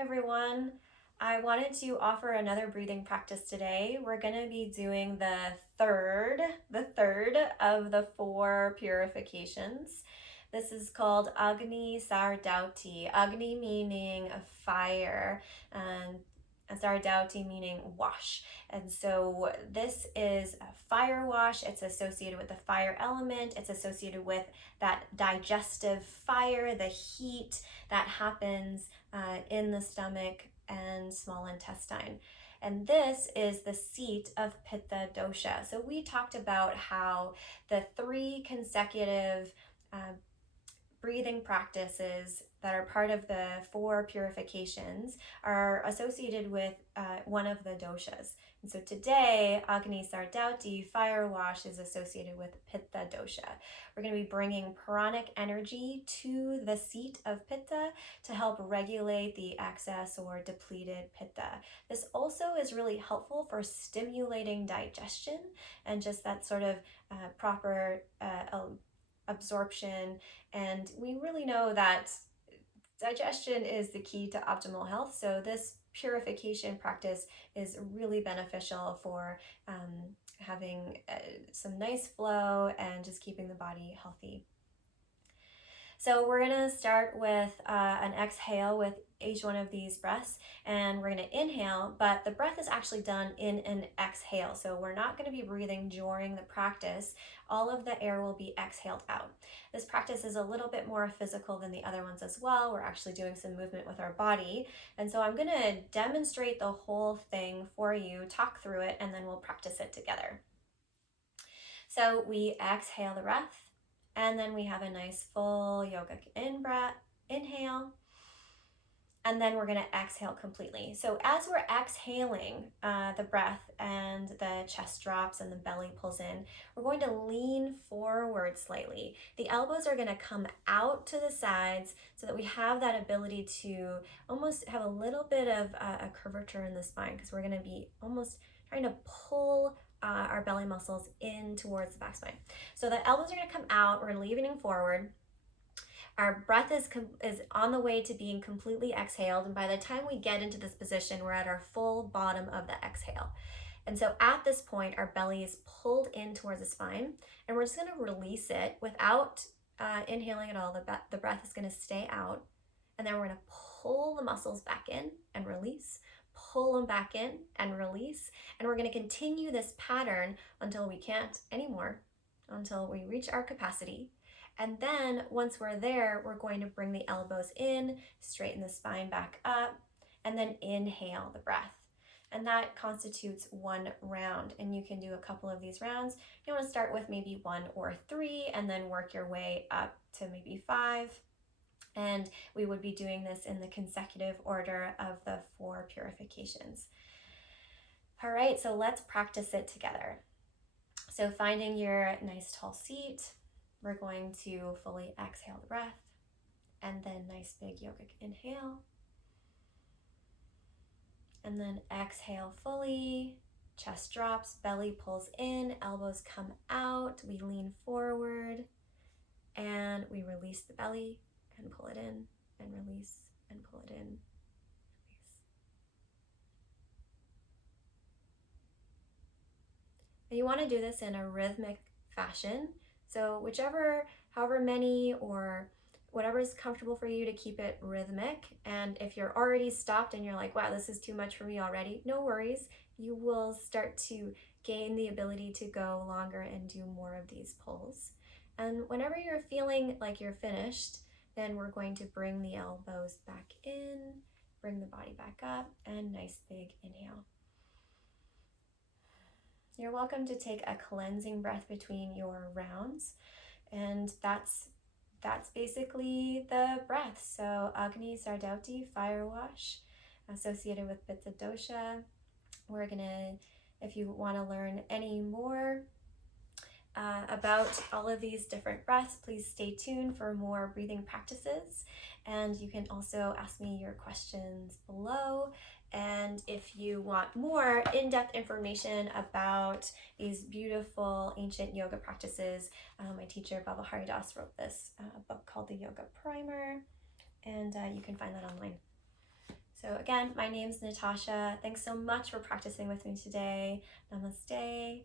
Everyone. I wanted to offer another breathing practice today. We're going to be doing the third of the 4 purifications. This is called Agnisara Dhauti. Agni meaning fire, and Dhauti meaning wash. And so this is a fire wash. It's associated with the fire element. It's associated with that digestive fire, the heat that happens in the stomach and small intestine. And this is the seat of Pita Dosha. So we talked about how the 3 consecutive breathing practices that are part of the 4 purifications are associated with one of the doshas. And so today, Agnisara Dhauti, fire wash, is associated with Pita Dosha. We're going to be bringing pranic energy to the seat of Pitta to help regulate the excess or depleted Pitta. This also is really helpful for stimulating digestion and just that sort of proper absorption. And we really know that digestion is the key to optimal health. So this purification practice is really beneficial for having some nice flow and just keeping the body healthy. So we're going to start with an exhale with each one of these breaths, and we're going to inhale, but the breath is actually done in an exhale. So we're not going to be breathing during the practice. All of the air will be exhaled out. This practice is a little bit more physical than the other ones as well. We're actually doing some movement with our body. And so I'm going to demonstrate the whole thing for you, talk through it, and then we'll practice it together. So we exhale the breath. And then we have a nice full yogic inhale. And then we're going to exhale completely. So as we're exhaling the breath and the chest drops and the belly pulls in, we're going to lean forward slightly. The elbows are going to come out to the sides so that we have that ability to almost have a little bit of a curvature in the spine, because we're going to be almost trying to pull our belly muscles in towards the back spine. So the elbows are going to come out. We're leaning forward. Our breath is on the way to being completely exhaled. And by the time we get into this position, we're at our full bottom of the exhale. And so at this point, our belly is pulled in towards the spine, and we're just going to release it without inhaling at all. The breath is going to stay out. And then we're going to pull the muscles back in and release. Pull them back in and release. And we're going to continue this pattern until we can't anymore, until we reach our capacity. And then once we're there, we're going to bring the elbows in, straighten the spine back up, and then inhale the breath. And that constitutes 1 round. And you can do a couple of these rounds. You want to start with maybe 1 or 3, and then work your way up to maybe 5. And we would be doing this in the consecutive order of the 4 purifications. All right, so let's practice it together. So finding your nice tall seat, we're going to fully exhale the breath, and then nice big yogic inhale. And then exhale fully, chest drops, belly pulls in, elbows come out, we lean forward, and we release the belly and pull it in, and release, and pull it in, release. And you want to do this in a rhythmic fashion. So however many or whatever is comfortable for you to keep it rhythmic. And if you're already stopped and you're like, wow, this is too much for me already, no worries. You will start to gain the ability to go longer and do more of these pulls. And whenever you're feeling like you're finished, then we're going to bring the elbows back in, bring the body back up, and nice big inhale. You're welcome to take a cleansing breath between your rounds, and that's basically the breath. So Agnisara Dhauti, fire wash, associated with Pita Dosha. We're gonna, if you want to learn any more about all of these different breaths, please stay tuned for more breathing practices. And you can also ask me your questions below. And if you want more in-depth information about these beautiful ancient yoga practices, my teacher Baba Haridas wrote this book called The Yoga Primer, and you can find that online. So again, my name's Natasha. Thanks so much for practicing with me today. Namaste.